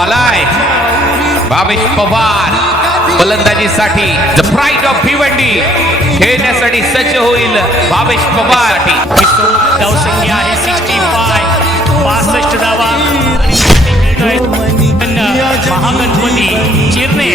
आलाय भावेश पवार फलंदाजीसाठी the pride of Bhiwandi खेळण्यासाठी सज्ज होईल भावेश पवार धावसंख्या आहे 65 धावा महागणपती चिरणे